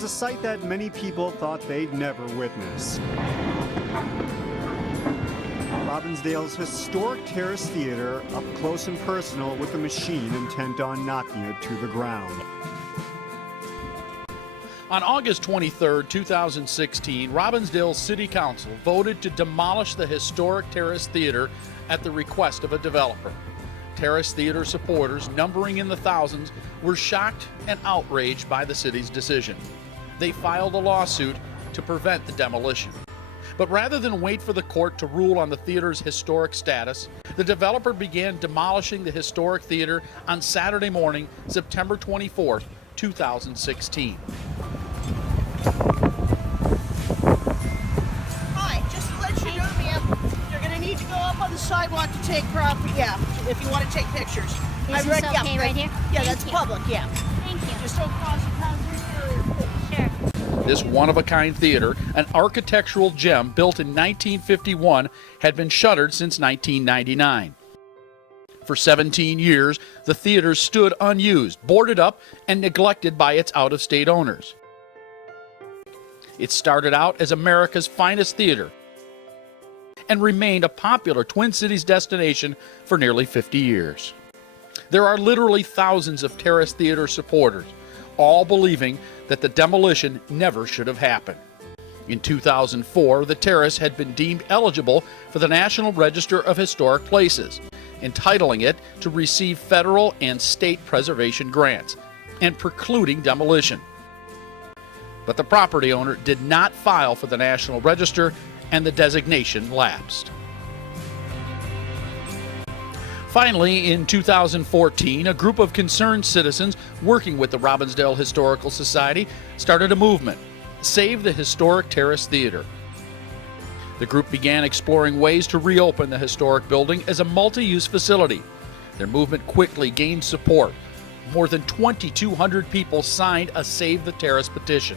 was a sight that many people thought they'd never witness. Robbinsdale's Historic Terrace Theatre, up close and personal with a machine intent on knocking it to the ground. On August 23, 2016, Robbinsdale City Council voted to demolish the Historic Terrace Theatre at the request of a developer. Terrace Theatre supporters, numbering in the thousands, were shocked and outraged by the city's decision. They filed a lawsuit to prevent the demolition. But rather than wait for the court to rule on the theater's historic status, the developer began demolishing the historic theater on Saturday morning, September 24, 2016. Hi, just to let you know, ma'am, you're going to need to go up on the sidewalk to take property, if you want to take pictures. Is this okay right here? Yeah, that's public, yeah. Thank you. Just don't cross the concrete barrier, please. Sure. This one-of-a-kind theater, an architectural gem built in 1951, had been shuttered since 1999. For 17 years, the theater stood unused, boarded up, and neglected by its out-of-state owners. It started out as America's finest theater and remained a popular Twin Cities destination for nearly 50 years. There are literally thousands of Terrace Theatre supporters, all believing that the demolition never should have happened. In 2004, the terrace had been deemed eligible for the National Register of Historic Places, entitling it to receive federal and state preservation grants and precluding demolition. But the property owner did not file for the National Register, and the designation lapsed. Finally, in 2014, a group of concerned citizens working with the Robbinsdale Historical Society started a movement, Save the Historic Terrace Theatre. The group began exploring ways to reopen the historic building as a multi-use facility. Their movement quickly gained support. More than 2,200 people signed a Save the Terrace petition.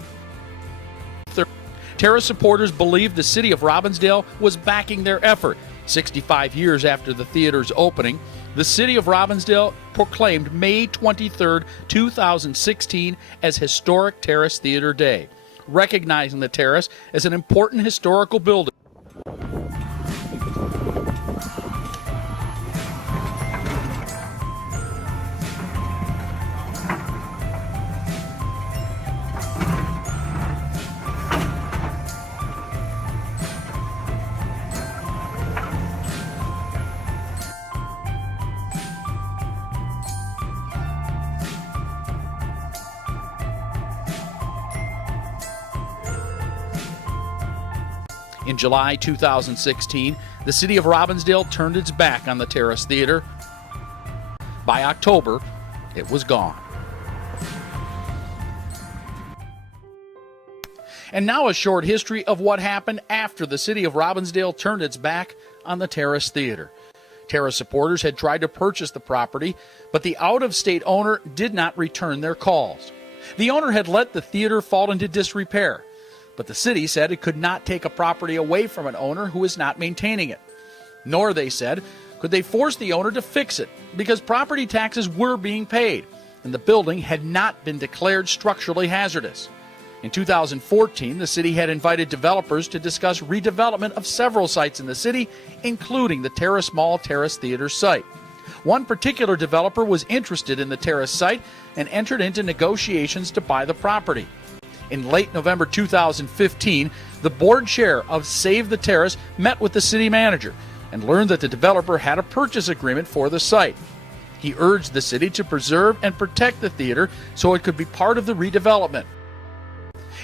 Terrace supporters believed the city of Robbinsdale was backing their effort. 65 years after the theater's opening, the city of Robbinsdale proclaimed May 23, 2016 as Historic Terrace Theatre Day, recognizing the terrace as an important historical building. In July 2016, the city of Robbinsdale turned its back on the Terrace Theatre. By October, it was gone. And now a short history of what happened after the city of Robbinsdale turned its back on the Terrace Theatre. Terrace supporters had tried to purchase the property, but the out-of-state owner did not return their calls. The owner had let the theater fall into disrepair, but the city said it could not take a property away from an owner who is not maintaining it. Nor, they said, could they force the owner to fix it, because property taxes were being paid, and the building had not been declared structurally hazardous. In 2014, the city had invited developers to discuss redevelopment of several sites in the city, including the Terrace Mall Terrace Theatre site. One particular developer was interested in the Terrace site and entered into negotiations to buy the property. In late November 2015, the board chair of Save the Terrace met with the city manager and learned that the developer had a purchase agreement for the site. He urged the city to preserve and protect the theater so it could be part of the redevelopment.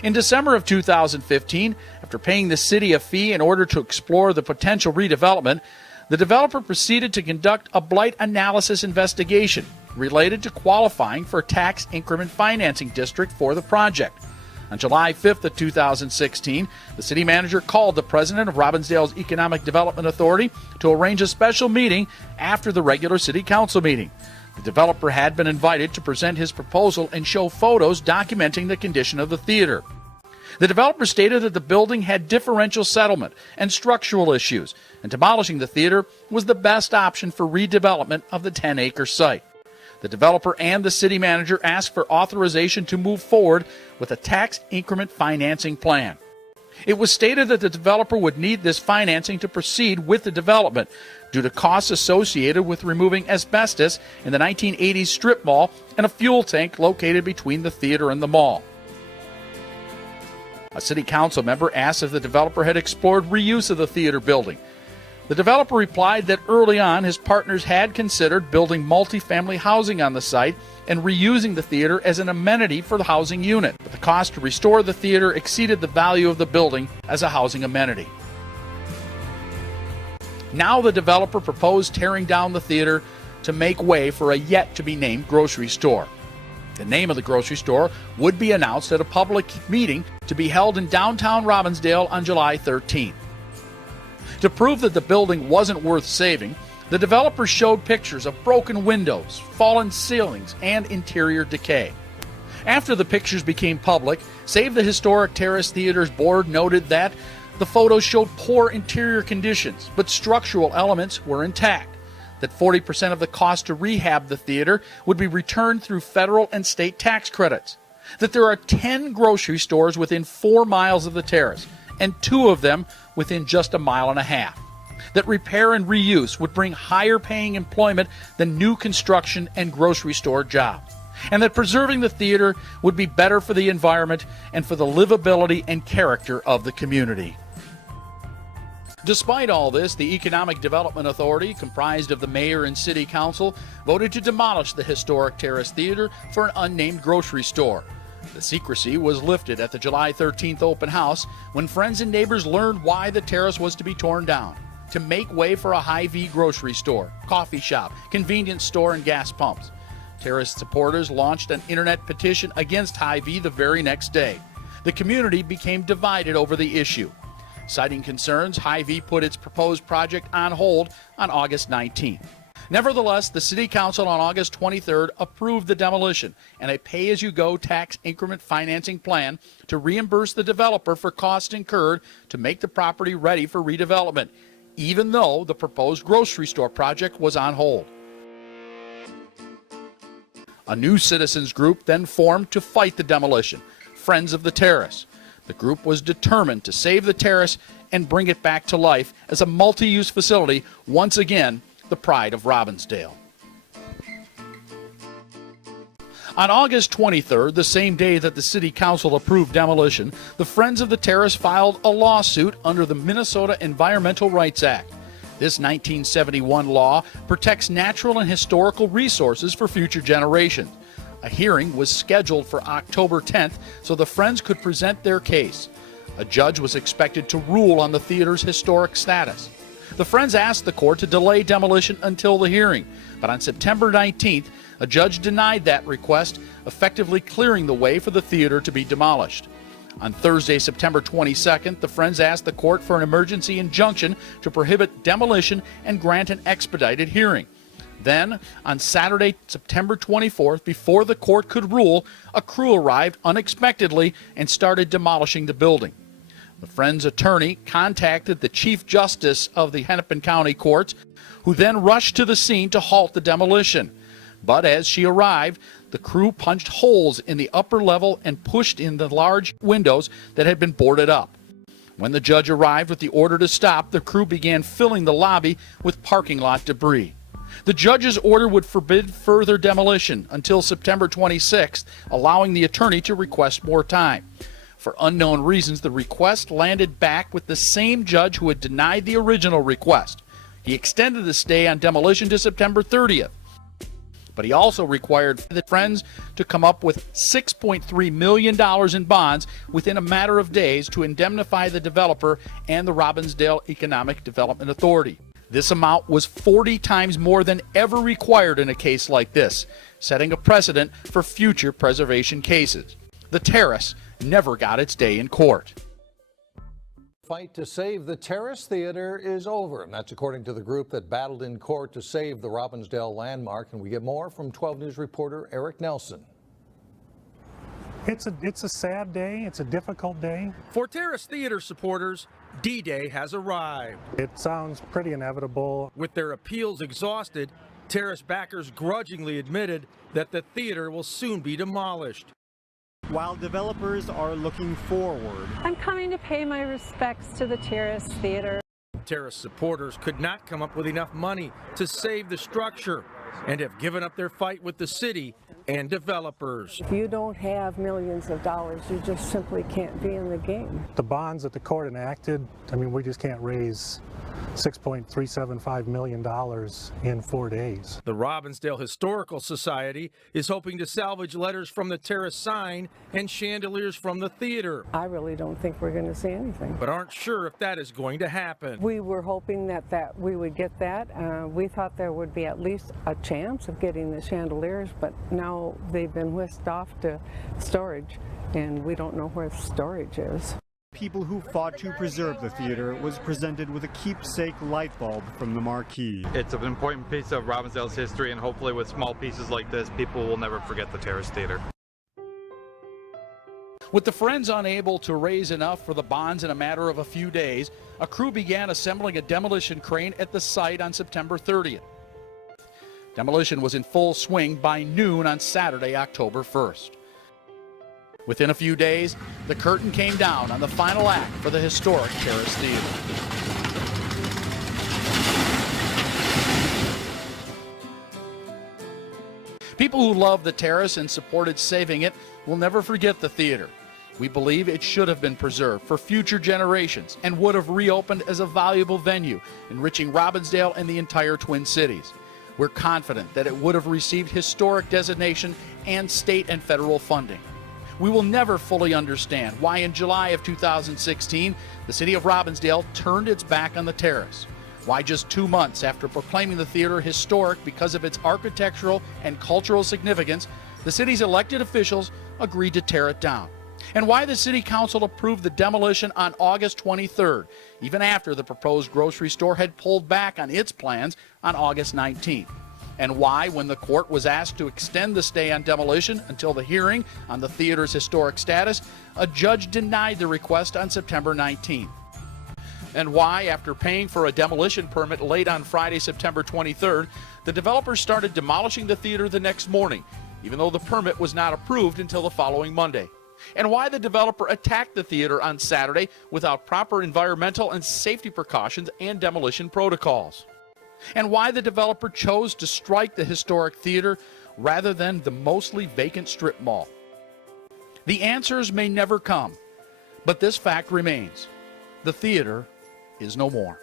In December of 2015, after paying the city a fee in order to explore the potential redevelopment, the developer proceeded to conduct a blight analysis investigation related to qualifying for a tax increment financing district for the project. On July 5th of 2016, the city manager called the president of Robbinsdale's Economic Development Authority to arrange a special meeting after the regular city council meeting. The developer had been invited to present his proposal and show photos documenting the condition of the theater. The developer stated that the building had differential settlement and structural issues, and demolishing the theater was the best option for redevelopment of the 10-acre site. The developer and the city manager asked for authorization to move forward with a tax increment financing plan. It was stated that the developer would need this financing to proceed with the development due to costs associated with removing asbestos in the 1980s strip mall and a fuel tank located between the theater and the mall. A city council member asked if the developer had explored reuse of the theater building. The developer replied that early on his partners had considered building multifamily housing on the site and reusing the theater as an amenity for the housing unit, but the cost to restore the theater exceeded the value of the building as a housing amenity. Now the developer proposed tearing down the theater to make way for a yet-to-be-named grocery store. The name of the grocery store would be announced at a public meeting to be held in downtown Robbinsdale on July 13th. To prove that the building wasn't worth saving, the developer showed pictures of broken windows, fallen ceilings, and interior decay. After the pictures became public, Save the Historic Terrace Theatre's board noted that the photos showed poor interior conditions, but structural elements were intact, that 40% of the cost to rehab the theater would be returned through federal and state tax credits, that there are 10 grocery stores within 4 miles of the terrace, and 2 of them within just a mile and a half, that repair and reuse would bring higher paying employment than new construction and grocery store jobs, and that preserving the theater would be better for the environment and for the livability and character of the community. Despite all this, the Economic Development Authority, comprised of the mayor and city council, voted to demolish the Historic Terrace Theatre for an unnamed grocery store. The secrecy was lifted at the July 13th open house when friends and neighbors learned why the terrace was to be torn down, to make way for a Hy-Vee grocery store, coffee shop, convenience store, and gas pumps. Terrace supporters launched an internet petition against Hy-Vee the very next day. The community became divided over the issue. Citing concerns, Hy-Vee put its proposed project on hold on August 19th. Nevertheless, the City Council on August 23rd approved the demolition and a pay-as-you-go tax increment financing plan to reimburse the developer for costs incurred to make the property ready for redevelopment, even though the proposed grocery store project was on hold. A new citizens group then formed to fight the demolition, Friends of the Terrace. The group was determined to save the terrace and bring it back to life as a multi-use facility, once again the pride of Robbinsdale. On August 23rd, the same day that the City Council approved demolition, the Friends of the Terrace filed a lawsuit under the Minnesota Environmental Rights Act. This 1971 law protects natural and historical resources for future generations. A hearing was scheduled for October 10th so the Friends could present their case. A judge was expected to rule on the theater's historic status. The Friends asked the court to delay demolition until the hearing, but on September 19th, a judge denied that request, effectively clearing the way for the theater to be demolished. On Thursday, September 22nd, the Friends asked the court for an emergency injunction to prohibit demolition and grant an expedited hearing. Then, on Saturday, September 24th, before the court could rule, a crew arrived unexpectedly and started demolishing the building. The Friends' attorney contacted the Chief Justice of the Hennepin County Courts, who then rushed to the scene to halt the demolition. But as she arrived, the crew punched holes in the upper level and pushed in the large windows that had been boarded up. When the judge arrived with the order to stop, the crew began filling the lobby with parking lot debris. The judge's order would forbid further demolition until September 26th, allowing the attorney to request more time. For unknown reasons, the request landed back with the same judge who had denied the original request. He extended the stay on demolition to September 30th. But he also required the Friends to come up with $6.3 million in bonds within a matter of days to indemnify the developer and the Robbinsdale Economic Development Authority. This amount was 40 times more than ever required in a case like this, setting a precedent for future preservation cases. The terrace never got its day in court. Fight to save the Terrace Theatre is over, and that's according to the group that battled in court to save the Robbinsdale landmark. And we get more from 12 News reporter Eric Nelson. It's a sad day. It's a difficult day. For Terrace Theatre supporters, D-Day has arrived. It sounds pretty inevitable. With their appeals exhausted, Terrace backers grudgingly admitted that the theater will soon be demolished. While developers are looking forward, I'm coming to pay my respects to the Terrace Theatre. Terrace supporters could not come up with enough money to save the structure and have given up their fight with the city and developers. If you don't have millions of dollars, you just simply can't be in the game. The bonds that the court enacted, I mean, we just can't raise $6.375 million in 4 days. The Robbinsdale Historical Society is hoping to salvage letters from the terrace sign and chandeliers from the theater, I really don't think we're going to see anything. but aren't sure if that is going to happen. We were hoping that we would get that. We thought there would be at least a chance of getting the chandeliers, but now they've been whisked off to storage, and we don't know where the storage is. people who fought to preserve the theater was presented with a keepsake light bulb from the marquee. It's an important piece of Robbinsdale's history, and hopefully with small pieces like this, people will never forget the Terrace Theatre. With the Friends unable to raise enough for the bonds in a matter of a few days, a crew began assembling a demolition crane at the site on September 30th. Demolition was in full swing by noon on Saturday, October 1st. Within a few days, the curtain came down on the final act for the Historic Terrace Theatre. People who love the terrace and supported saving it will never forget the theater. We believe it should have been preserved for future generations and would have reopened as a valuable venue, enriching Robbinsdale and the entire Twin Cities. We're confident that it would have received historic designation and state and federal funding. We will never fully understand why in July of 2016, the city of Robbinsdale turned its back on the terrace. Why just 2 months after proclaiming the theater historic because of its architectural and cultural significance, the city's elected officials agreed to tear it down. And why the city council approved the demolition on August 23rd, even after the proposed grocery store had pulled back on its plans on August 19th. And why, when the court was asked to extend the stay on demolition until the hearing on the theater's historic status, a judge denied the request on September 19th. And why, after paying for a demolition permit late on Friday, September 23rd, the developers started demolishing the theater the next morning, even though the permit was not approved until the following Monday. And why the developer attacked the theater on Saturday without proper environmental and safety precautions and demolition protocols. And why the developer chose to strike the historic theater rather than the mostly vacant strip mall. The answers may never come, but this fact remains: the theater is no more.